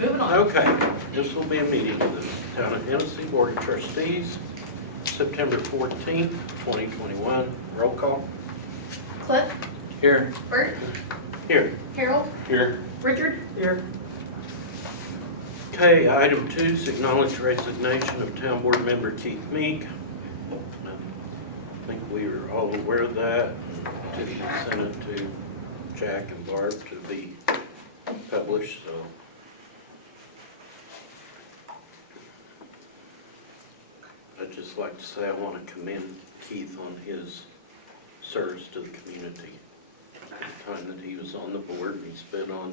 Moving on. Okay, this will be a meeting of the Town of Hennessey Board of Trustees, September 14th, 2021. Roll call. Cliff, Here. Bert, Here. Harold, Here. Richard. Here. Okay, item 2 is acknowledge resignation of Town Board Member Keith Meek. I think we are all aware of that. Tiffany sent it to Jack and Barb to be published, so. I'd just like to say I want to commend Keith on his service to the community. The time that he was on the board, he's been on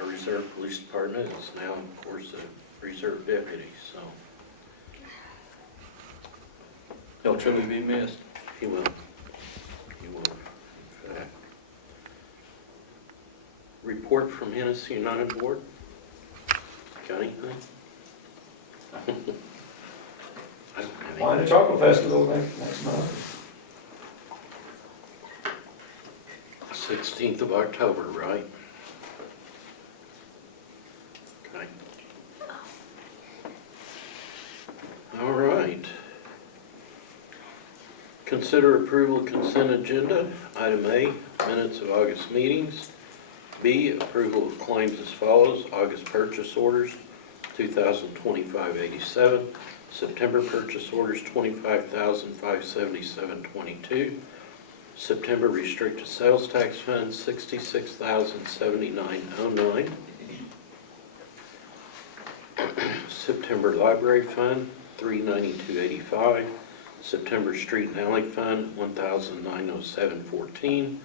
our reserve police department, is now, of course, a reserve deputy, so He'll truly be missed. he will. He will, in fact. Report from Hennessey United Board. Got anything? I don't have Wine anything. and Chocolate Festival next month. 16th of October, right? Okay. All right. Consider approval of consent agenda. Item A, minutes of August meetings. B, approval of claims as follows. August purchase orders, 2025-87. September purchase orders, 25,577.22. September restricted sales tax fund, 66,079.09. September library fund, 392.85. September street and alley fund, 1,907.14.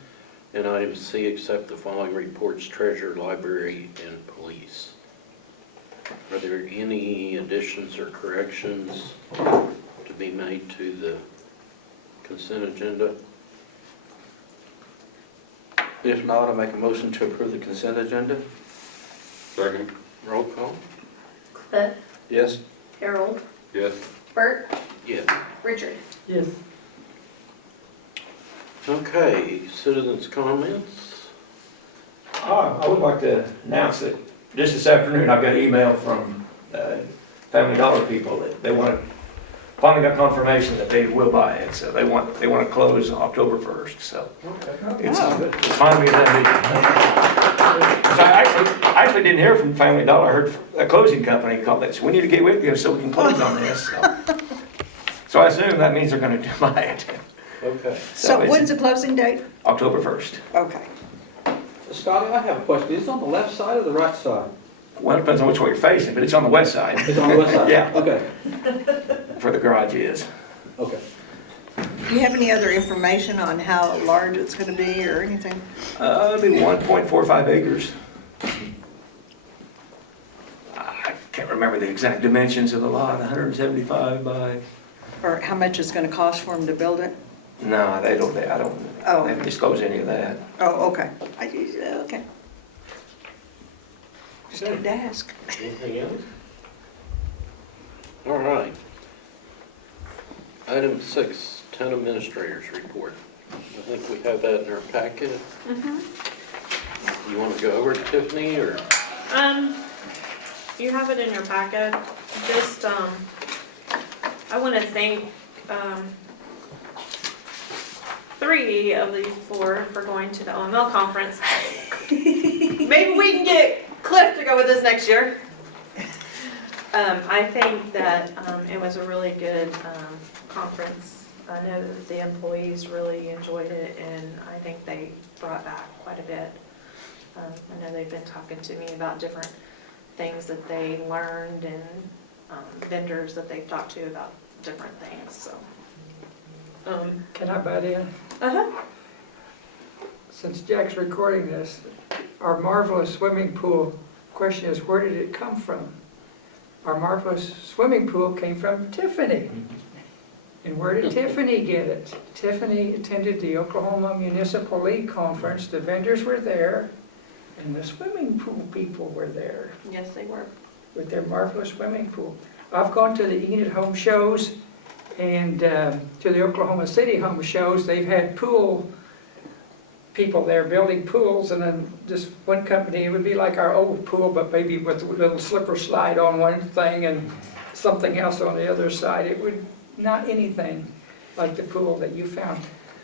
And item C, accept the following reports: treasurer, library, and police. Are there any additions or corrections to be made to the consent agenda? If not, I'll make a motion to approve the consent agenda. Second. Roll call? Cliff, Yes. Harold, Yes. Bert, Yes. Richard. Yes. Okay, citizens' comments? I would like to announce that just this afternoon, I got an email from Family Dollar people that they finally got confirmation that they will buy it, so they want to close October 1st, so. It's finally done. So I actually didn't hear from Family Dollar. I heard a closing company called that, so we need to get with you so we can close on this. So I assume that means they're going to buy it. Okay. So it's when's the closing date? October 1st. Okay. Scotty, I have a question. Is it on the left side or the right side? Well, it depends on which way you're facing, but it's on the west side. It's on the west side? Yeah. Okay, For the garage is. okay. Do you have any other information on how large it's going to be or anything? It'll be 1.45 acres. I can't remember the exact dimensions of the lot, 175 by, Or how much it's going to cost for them to build it? no, I Oh. haven't disclosed any of that. Oh, okay. Okay. Just had to ask. Anything else? All right. Item 6, town administrators report. I think we have that in our packet. You want to go over it, Tiffany, or? You have it in your packet. Just, I want to thank, 3 of the 4 for going to the OML conference. Maybe we can get Cliff to go with us next year. I think that it was a really good conference. I know that the employees really enjoyed it, and I think they brought back quite a bit. I know they've been talking to me about different things that they learned and vendors that they've talked to about different things, so. Can I butt in? Uh-huh. Since Jack's recording this, our marvelous swimming pool question is, where did it come from? Our marvelous swimming pool came from Tiffany. And where did Tiffany get it? Tiffany attended the Oklahoma Municipal League Conference. The vendors were there, and the swimming pool people were there Yes, they were. with their marvelous swimming pool. I've gone to the Enid home shows and to the Oklahoma City home shows. They've had pool people there building pools, and then this one company, it would be like our old pool, but maybe with a little slipper slide on one thing and something else on the other side. It would, not anything like the pool that you found.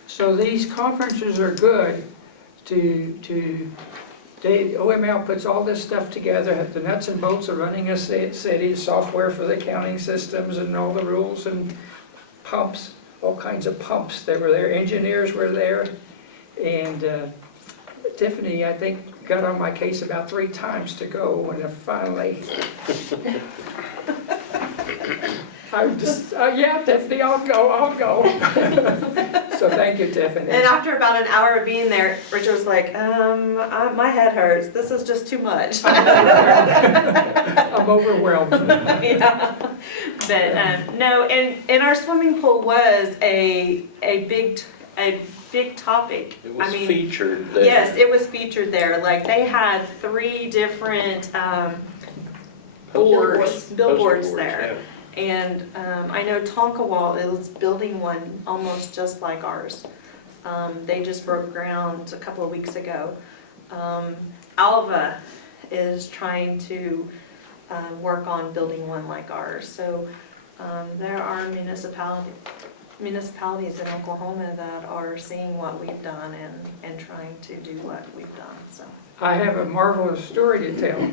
So these conferences are good OML puts all this stuff together, the nuts and bolts of running a city, software for the accounting systems and all the rules and pumps, all kinds of pumps that were there, engineers were there. And Tiffany, I think, got on my case about 3 times to go, and finally, I'm just, yeah, Tiffany, I'll go. So thank you, Tiffany. And after about an hour of being there, Richard was like, my head hurts. This is just too much. I'm overwhelmed. Yeah. But no, and our swimming pool was a big topic. It was I mean, featured there. yes, it was featured there. Like they had 3 different billboards Poster there. And I know Tonkawall is building one almost just like ours. They just broke ground a couple of weeks ago. Alva is trying to work on building one like ours. So there are municipalities in Oklahoma that are seeing what we've done and trying to do what we've done. So I have a marvelous story to tell.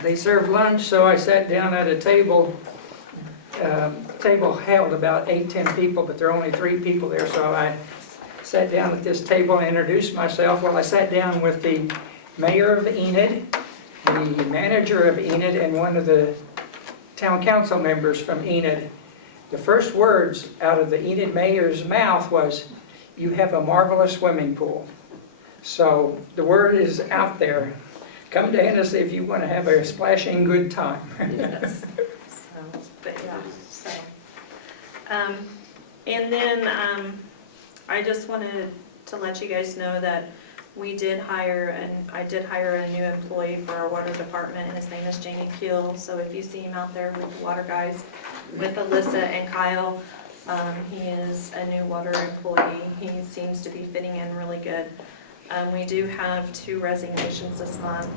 They served lunch, so I sat down at a table. Table held about 8-10 people, but there are only 3 people there, so I sat down at this table and introduced myself. Well, I sat down with the mayor of Enid, the manager of Enid, and one of the town council members from Enid. The first words out of the Enid mayor's mouth was, "You have a marvelous swimming pool." So the word is out there. Come to Hennessey if you want to have a splashing good time. yes. So, but yeah. So, and then I just wanted to let you guys know that I did hire a new employee for our water department, and his name is Jamie Keel. So if you see him out there with the water guys, with Alyssa and Kyle, he is a new water employee. He seems to be fitting in really good. We do have 2 resignations this month.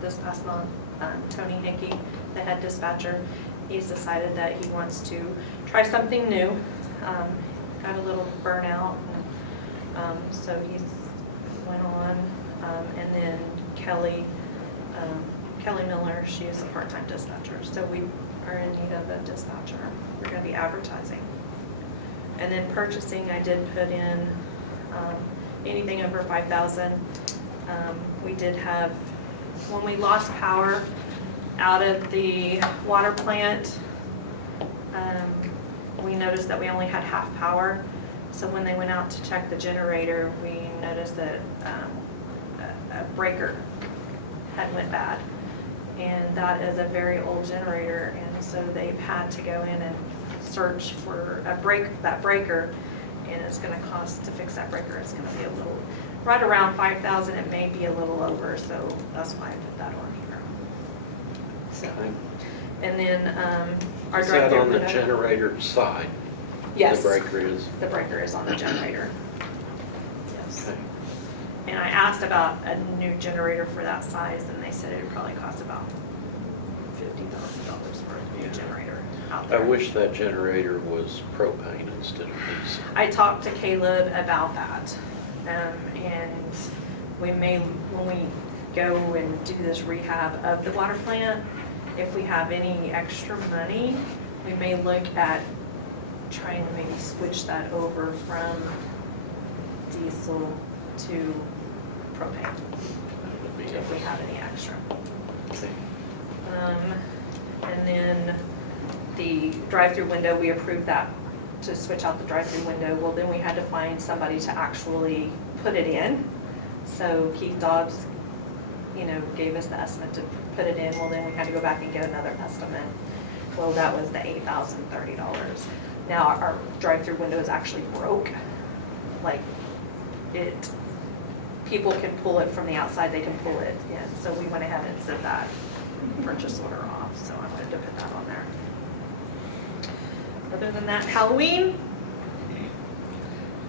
This past month, Tony Hickey, the head dispatcher, he's decided that he wants to try something new. Got a little burnout, and, so he's went on. And then Kelly Miller, she is a part-time dispatcher. So we are in need of a dispatcher. We're going to be advertising. And then purchasing, I did put in anything over 5,000. We did have, when we lost power out of the water plant, we noticed that we only had half power. So when they went out to check the generator, we noticed that a breaker had went bad. And that is a very old generator, and so they've had to go in and search for that breaker. And it's going to cost, to fix that breaker, it's going to be a little, right around 5,000. It may be a little over, so that's why I put that on here. So, and then our Is that director. on the generator side? Yes. The breaker is? The breaker is on the generator. Yes. Okay. And I asked about a new generator for that size, and they said it would probably cost about $50,000 for a new generator out I there. wish that generator was propane instead of diesel. I talked to Caleb about that, and we may, when we go and do this rehab of the water plant, if we have any extra money, we may look at trying to maybe switch that over from diesel to propane, if we have any extra. Okay. And then the drive-through window, we approved that to switch out the drive-through window. Well, then we had to find somebody to actually put it in. So Keith Dobbs, gave us the estimate to put it in. Well, then we had to go back and get another estimate. Well, that was the $8,030. Now our drive-through window is actually broke. Like people can pull it from the outside, they can pull it in. So we went ahead and sent that purchase order off. So I wanted to put that on there. Other than that, Halloween,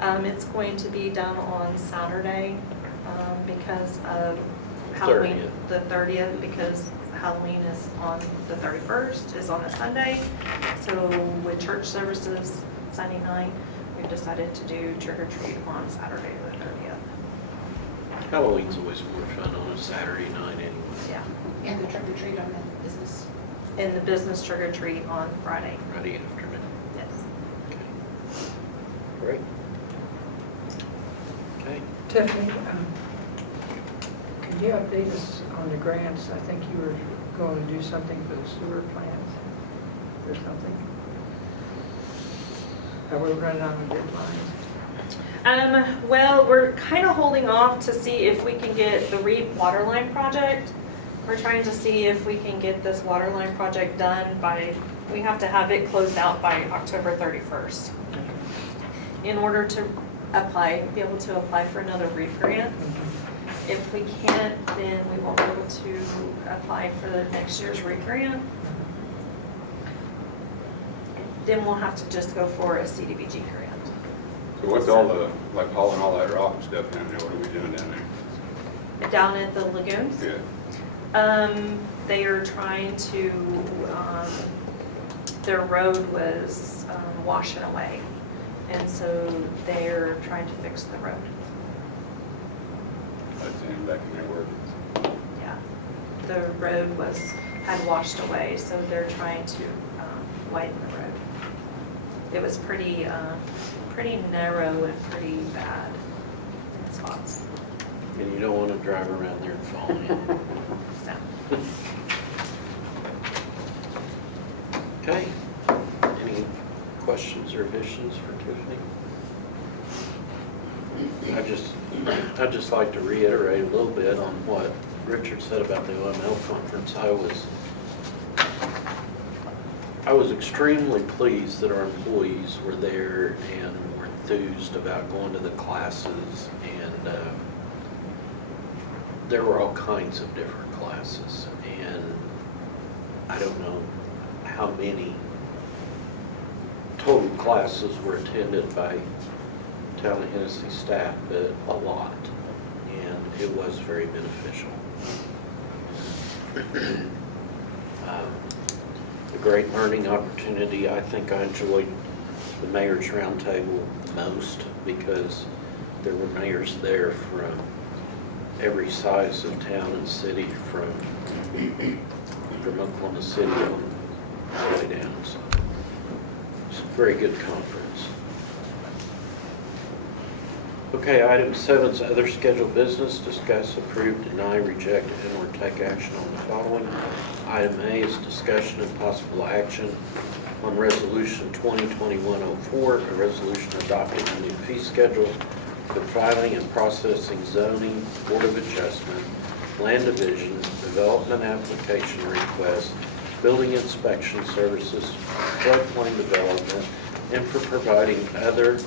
It's going to be done on Saturday, because of Halloween, 30th. the 30th, because Halloween is on the 31st, is on a Sunday. So with church services Sunday night, we've decided to do trick or treat on Saturday the 30th. Halloween's always more fun on a Saturday night anyway. Yeah. And the trick or treat on the business. And the business trick or treat on Friday. Friday afternoon. Yes. Okay. Great. Okay. Tiffany, can you update us on the grants? I think you were going to do something for the sewer plants or something. Are we running on the deadlines? Well, we're kind of holding off to see if we can get the REAP water line project. We're trying to see if we can get this water line project done by, we have to have it closed out by October 31st. In order to be able to apply for another REAP grant. If we can't, then we won't be able to apply for the next year's REAP grant. Then we'll have to just go for a CDBG grant. So what's all the, like hauling all that rock and stuff down there, what are we doing down there? Down at the lagoons. Yeah. They are trying to, their road was washing away. And so they're trying to fix the road. That's in back in there working. Yeah. The road had washed away, so they're trying to widen the road. It was pretty narrow and pretty bad in spots. And you don't want to drive around there and fall in. So. Okay. Any questions or additions for Tiffany? I'd just like to reiterate a little bit on what Richard said about the OML conference. I was extremely pleased that our employees were there and were enthused about going to the classes, and there were all kinds of different classes, and I don't know how many total classes were attended by Town of Hennessey staff, but a lot, and it was very beneficial. A great learning opportunity. I think I enjoyed the Mayor's Roundtable the most because there were mayors there from every size of town and city, from Oklahoma City all the way down. So it's a very good conference. Okay, item 7 is other scheduled business. Discuss, approve, deny, reject, and/or take action on the following. Item A is discussion and possible action on Resolution 2021-04, a resolution adopting a new fee schedule for filing and processing zoning, Board of Adjustment, land division, development application request, building inspection services, floodplain development, and for providing other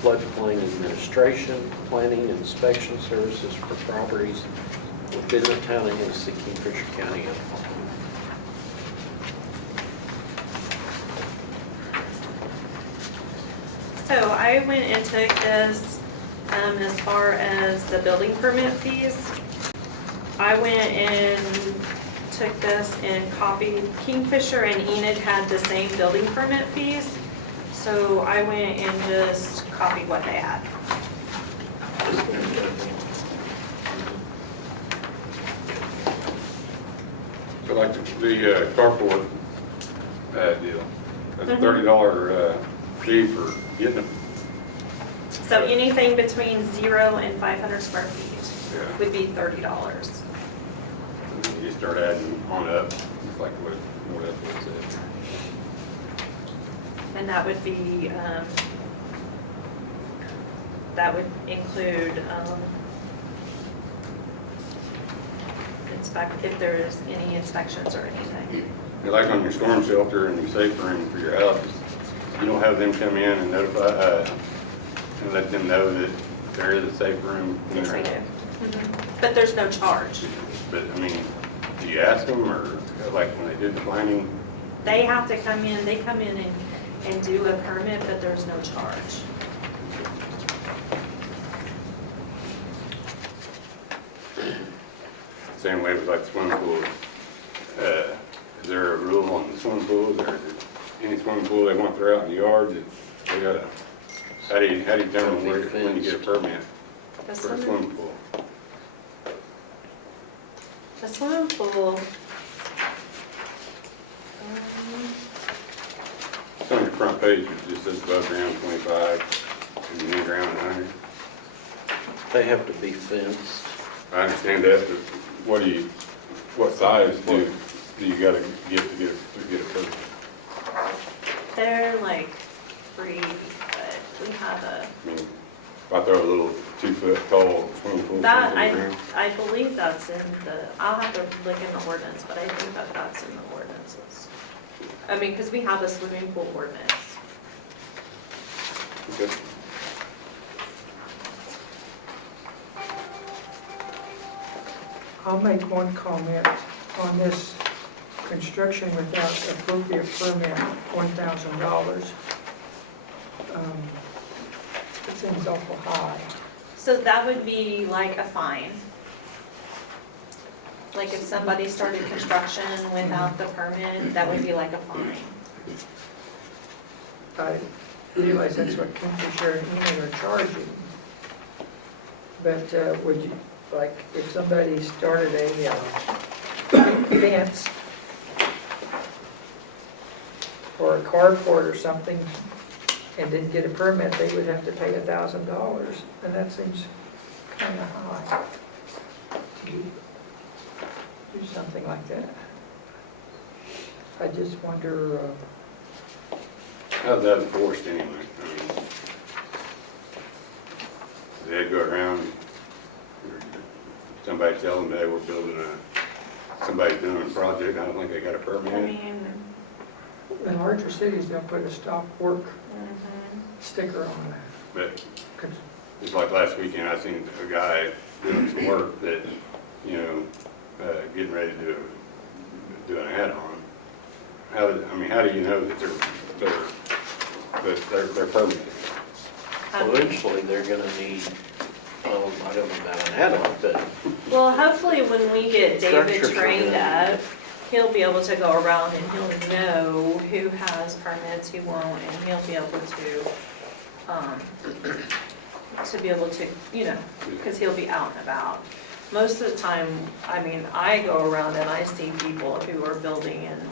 floodplain administration, planning, inspection services for properties within the town of Hennessey, Kingfisher County, Oklahoma. So I went and took this as far as the building permit fees. I went and took this and copied. Kingfisher and Enid had the same building permit fees. So I went and just copied what they had. So like the carport deal, that's a $30 fee for getting them. So anything between 0 and 500 square feet Yeah. would be $30. You start adding on up, it's like what else it said. And that would be, that would include if there's any inspections or anything. Yeah, like on your storm shelter and your safe room for your house, you don't have them come in and notify, and let them know that there is a safe room in Yes, your we do. house. But there's no charge. But, I mean, do you ask them, or like when they did the planning? They have to come in, they come in and do a permit, but there's no charge. same way with like swimming pools. Is there a rule on the swimming pools, or is it any swimming pool they want to throw out in the yard that they gotta, how do you determine when you get a permit The for a swimming, swimming pool? the swimming pool. It's on your front page, it just says above ground 25 and in ground 100. They have to be fenced. I understand that, but what size do you gotta get to get a permit? They're like free, but we have a, I mean, if I throw a little 2-foot tall swimming pool. that, in the ground, I believe that's in the, I'll have to look in the ordinance, but I think that that's in the ordinances. I mean, because we have a swimming pool ordinance. okay. I'll make one comment on this construction without appropriate permit, $1,000. It seems awful high. So that would be like a fine. Like if somebody started construction without the permit, that would be like a fine. I realize that's what Kingfisher and Enid are charging. But would you, like, if somebody started a fence or a carport or something and didn't get a permit, they would have to pay $1,000, and that seems kind of high to do something like that. I just wonder, How's that enforced anyway? I mean, they go around, or somebody tell them, hey, we're building somebody's doing a project, I don't think they got a I permit. mean, the larger cities, they'll put a stop work mhm. sticker on But that. just like last weekend, I seen a guy doing some work that, getting ready to do an add-on. How do you know that they're permitted? Eventually, they're gonna need, I don't know about an add-on, but Well, hopefully when we get David Structures are trained good. up, he'll be able to go around and he'll know who has permits, who won't, and he'll be able to, because he'll be out and about. Most of the time, I mean, I go around and I see people who are building and,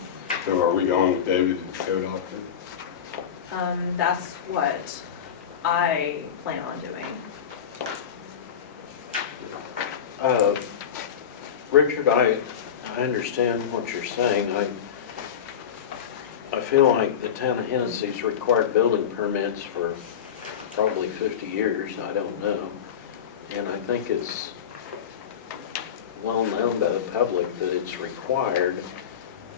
So are we going with David as code officer? that's what I plan on doing. Richard, I understand what you're saying. I feel like the town of Hennessy's required building permits for probably 50 years, I don't know. And I think it's well known by the public that it's required.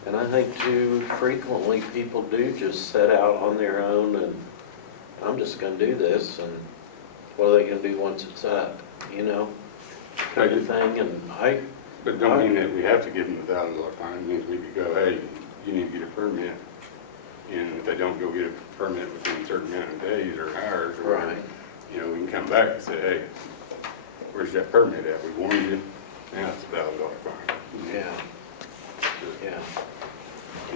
And I think too frequently people do just set out on their own and I'm just gonna do this and what are they gonna do once it's up, kind of thing. And But don't mean that we have to give them $1,000 fine, it means we could go, hey, you need to get a permit. And if they don't go get a permit within a certain amount of days or hours, or whatever, Right. we can come back and say, hey, where's that permit at? We warned you, now it's $1,000 fine. Yeah, yeah.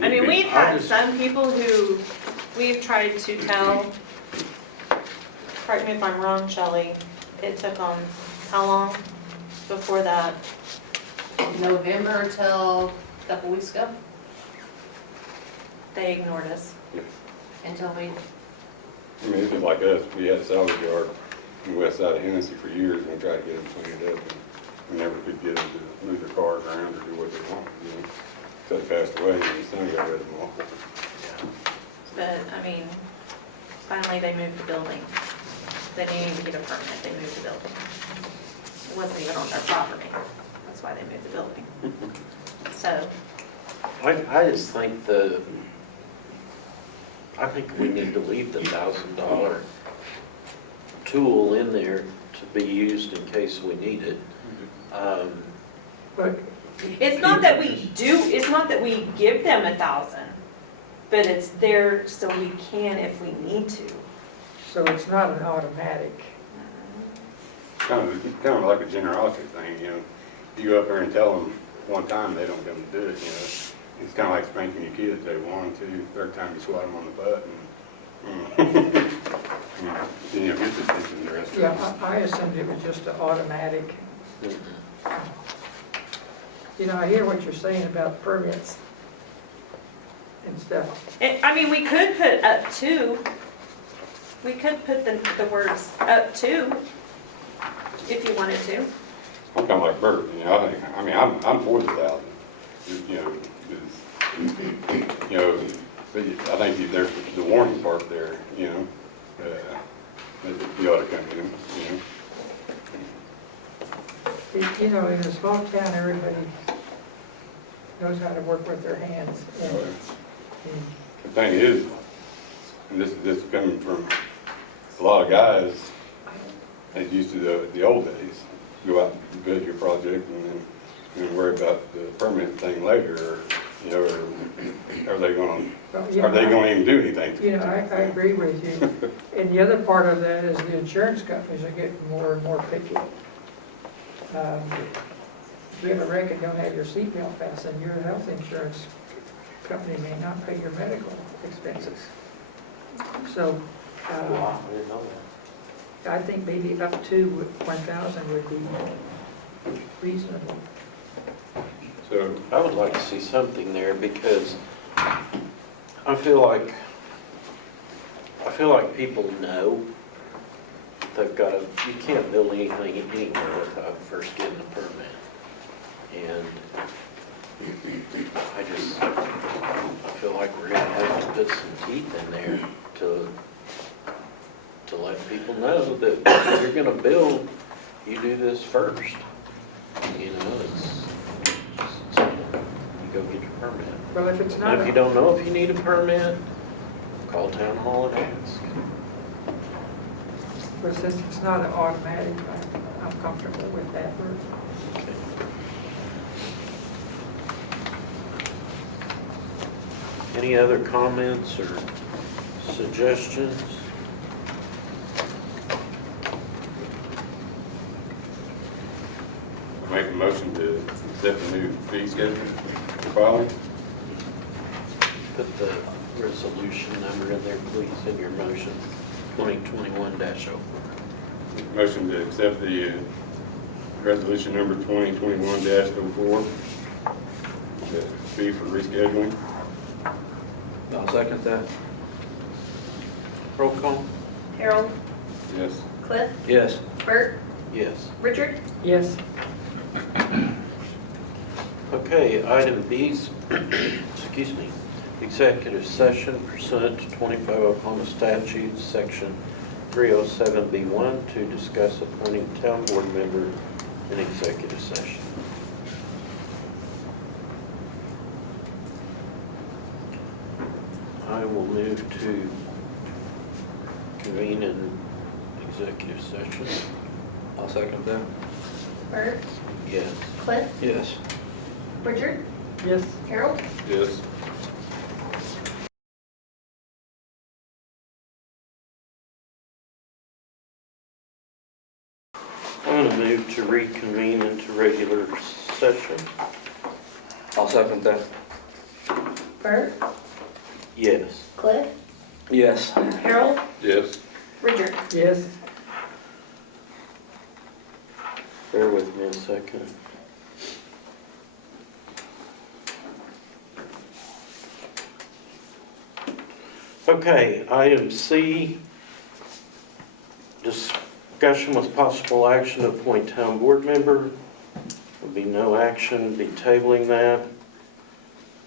I mean, we've I had just- some people who we've tried to tell, correct me if I'm wrong, Shelley, it took them how long before that? November till a couple weeks ago, They ignored us. until we, I mean, it's just like us, we had a salvage yard on the west side of Hennessey for years, and we tried to get them cleaned up, and we never could get them to move their cars around or do what they wanted, So they passed away, and the son got rid of them all. But, I mean, finally they moved the building. They didn't even get a permit, they moved the building. It wasn't even on their property. That's why they moved the building. So, I just think I think we need to leave the $1,000 tool in there to be used in case we need it. But it's not that we give them 1,000, but it's there so we can if we need to. so it's not an automatic. Kind of like a generosity thing, you go up there and tell them one time, they don't come to do it, you know. It's kind of like spanking your kids. They want to, third time you swat them on the butt and, you know, get the attention the rest of Yeah, them. I assumed it was just an automatic. You know, I hear what you're saying about permits and stuff. I mean, we could put up to, we could put the words up to, if you wanted to. I'm kind of like Bert, you know, I'm for the 1,000, you know, you know, but I think there's the warning part there, you know, that you ought to come in, you know. You know, in a small town, everybody knows how to work with their hands. And The thing is, and this is coming from a lot of guys that used to the old days, go out and build your project and then worry about the permit thing later, or, you know, or are they going to even do anything? You know, I agree with you. And the other part of that is the insurance companies are getting more and more picky. If you have a wreck and don't have your seatbelt fastened, your health insurance company may not pay your medical expenses. So, Wow, I didn't know that. I think maybe up to 1,000 would be reasonable. So, I would like to see something there because I feel like people know they've got to, you can't build anything anywhere without first getting a permit. And I feel like we're gonna have to put some teeth in there to let people know that if you're gonna build, you do this first. You know, it's you go get your permit. Well, if it's And not, if you don't know if you need a permit, call town hall and ask. but since it's not an automatic, I'm comfortable with that. Okay. Any other comments or suggestions? make a motion to accept the new fee schedule for filing. Put the resolution number in there, please, in your motion, 2021-04. Motion to accept the resolution number 2021-04, the fee for rescheduling. I'll second that. Roll call? Harold, Yes. Cliff, Yes. Bert, Yes. Richard? Yes, Okay, item B's, excuse me, executive session pursuant to 25 Oklahoma statutes, section 307B1, to discuss appointing town board member in executive session. I will move to convene in executive session. I'll second that. Bert, Yes. Cliff, Yes. Richard, yes. Harold? Yes. I'm going to move to reconvene into regular session. I'll second that. Bert, Yes. Cliff, Yes. Harold, Yes. Richard? Yes. Bear with me a second. Okay, item C, discussion with possible action to appoint town board member. There'll be no action, be tabling that.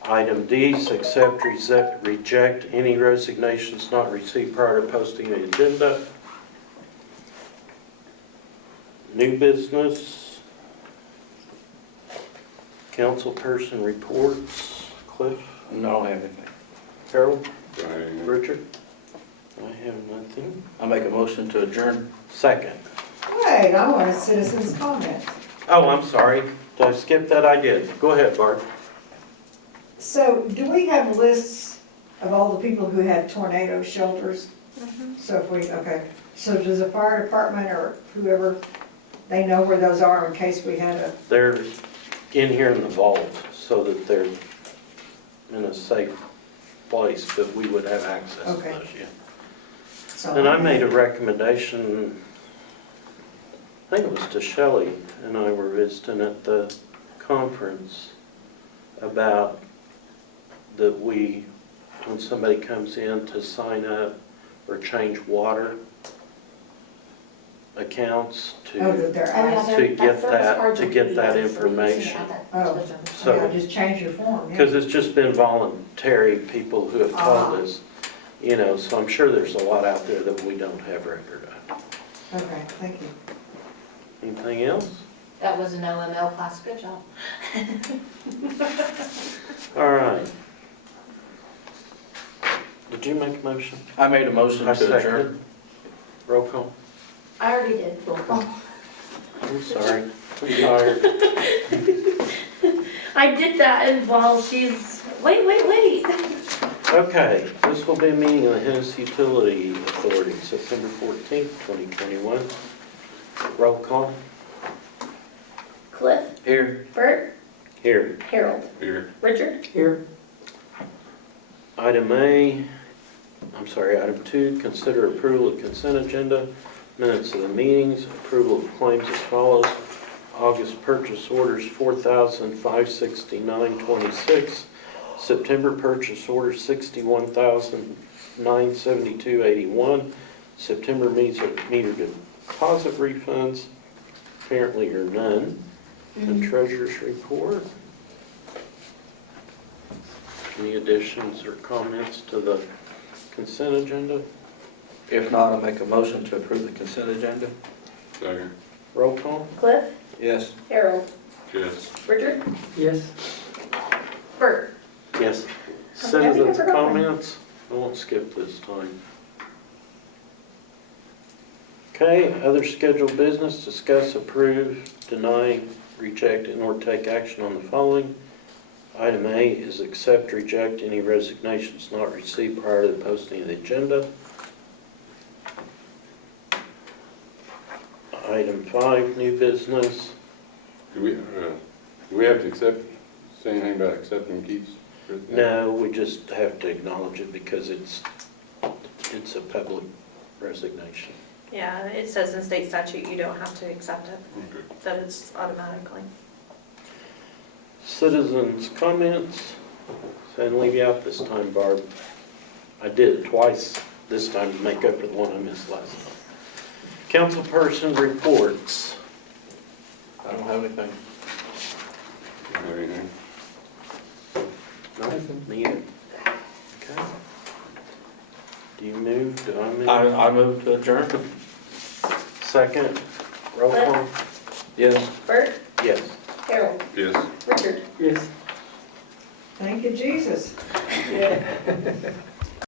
Item D, accept, reject any resignations not received prior to posting the agenda. New business. Councilperson reports. Cliff? No, I don't have anything. Harold? Right. Richard? I have nothing. I'll make a motion to adjourn. Second. Wait, I want a citizen's comment. Oh, I'm sorry. Did I skip that? I did. Go ahead, Bart. So do we have lists of all the people who have tornado shelters? So if we, okay, so does the fire department or whoever, they know where those are in case we had a, They're in here in the vault so that they're in a safe place, but we would have access to Okay. those, yeah. so. And I made a recommendation, I think it was to Shelley and I were visiting at the conference about that we, when somebody comes in to sign up or change water accounts Oh, to, that they're Oh, yeah, asked, to they're- get that service that, card's to get free, that so you can information. add that Oh. to the service So- card. yeah, just change your form, yeah. Because it's just been voluntary, people who have told Ah. us, you know, so I'm sure there's a lot out there that we don't have record of. Okay, thank you. Anything else? That was an OML class, good job. All right. Did you make a motion? I made a motion I to adjourn. seconded. Roll call. I already did, roll call. I'm sorry. I'm tired. I did that and while she's, wait. Okay, this will be a meeting of the Hennessey Utility Authority, September 14th, 2021. Roll call. Cliff, Here. Bert, Here. Harold, Here. Richard, Here, Item 2, consider approval of consent agenda, minutes of the meetings, approval of claims as follows. August purchase orders, $4,569.26. September purchase order, $61,972.81. September meter deposit refunds, apparently are none. The treasurer's report. Any additions or comments to the consent agenda? If not, I'll make a motion to approve the consent agenda. Second. Roll call? Cliff, Yes. Harold, Yes. Richard, yes. Bert. Yes. I Citizens' forgot one. comments? I won't skip this time. Okay, other scheduled business, discuss, approve, deny, reject, and/or take action on the following. Item A is accept, reject any resignations not received prior to the posting of the agenda. Item 5, new business. Do we have to say anything about accepting Keith's resignation? No, we just have to acknowledge it because it's a public resignation. Yeah, it says in state statute you don't have to accept it, Okay. that it's automatically. Citizens' comments. So I didn't leave you out this time, Barb. I did it twice this time to make up for the one I missed last time. Councilperson reports. I don't have anything. Don't have anything? No, me either. Okay. Do you move? Do I move? I move to adjourn. Second. Roll call. Yes. Bert, Yes. Harold, Yes. Richard. Yes. Thank you, Jesus. Yeah.